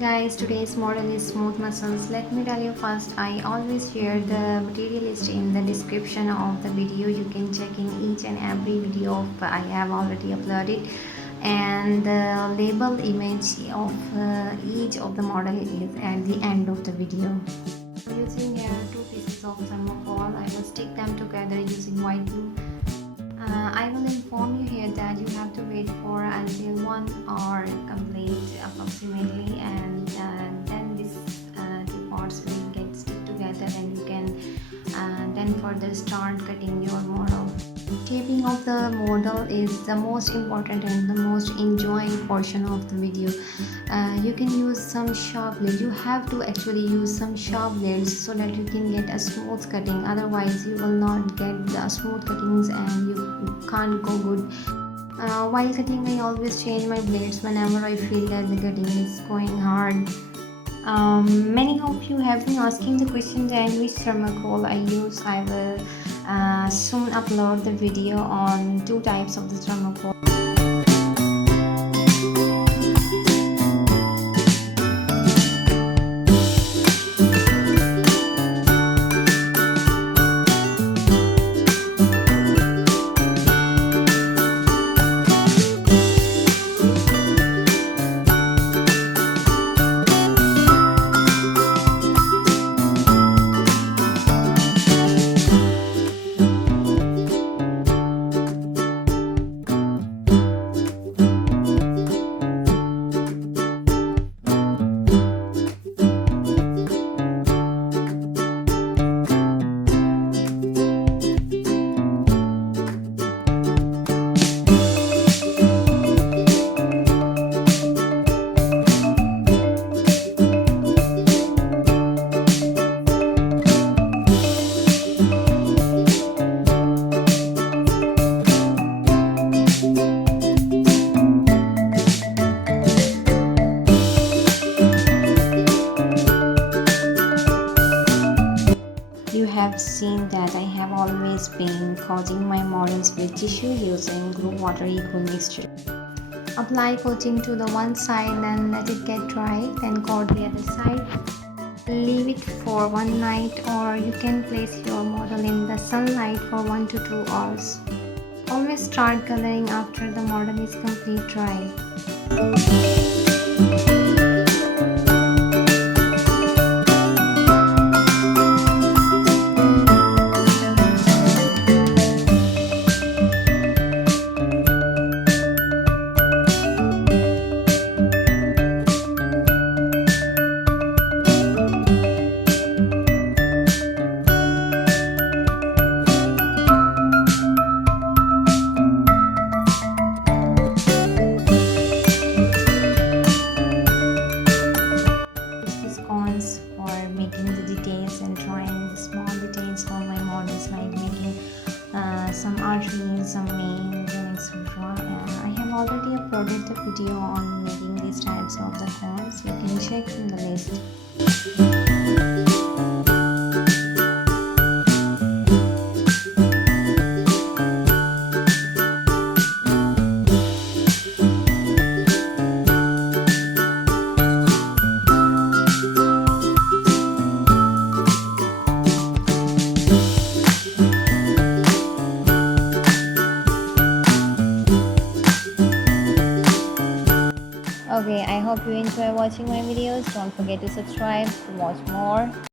Guys, today's model is smooth muscles. Let me tell you first, I always share the material list in the description of the video. You can check in each and every video I have already uploaded, and the label image of each of the model is at the end of the video. I'm using here two pieces of thermocol. I will stick them together using white glue. I will inform you here that you have to wait for until 1 hour complete approximately, and then these two parts will get stick together, and you can then further start cutting your model. Shaping of the model is the most important and the most enjoying portion of the video. You can use some sharp blades. You have to actually use some sharp blades so that you can get a smooth cutting, otherwise you will not get the smooth cuttings and you can't go good. While cutting, I always change my blades whenever I feel that the cutting is going hard. Many of you have been asking the question that which thermocol I use. I will soon upload the video on two types of the thermocol. You have seen that I have always been coating my models with tissue using glue water equal mixture. Apply coating to the one side, then let it get dry, then coat the other side. Leave it for one night, or you can place your model in the sunlight for 1 to 2 hours. Always start coloring after the model is completely dry. For making the details and drawing the small details for my models, like making some arteries, some veins, and etc. I have already uploaded the video on making these types of the cones. You can check in the list. Okay, I hope you enjoy watching my videos. Don't forget to subscribe to watch more.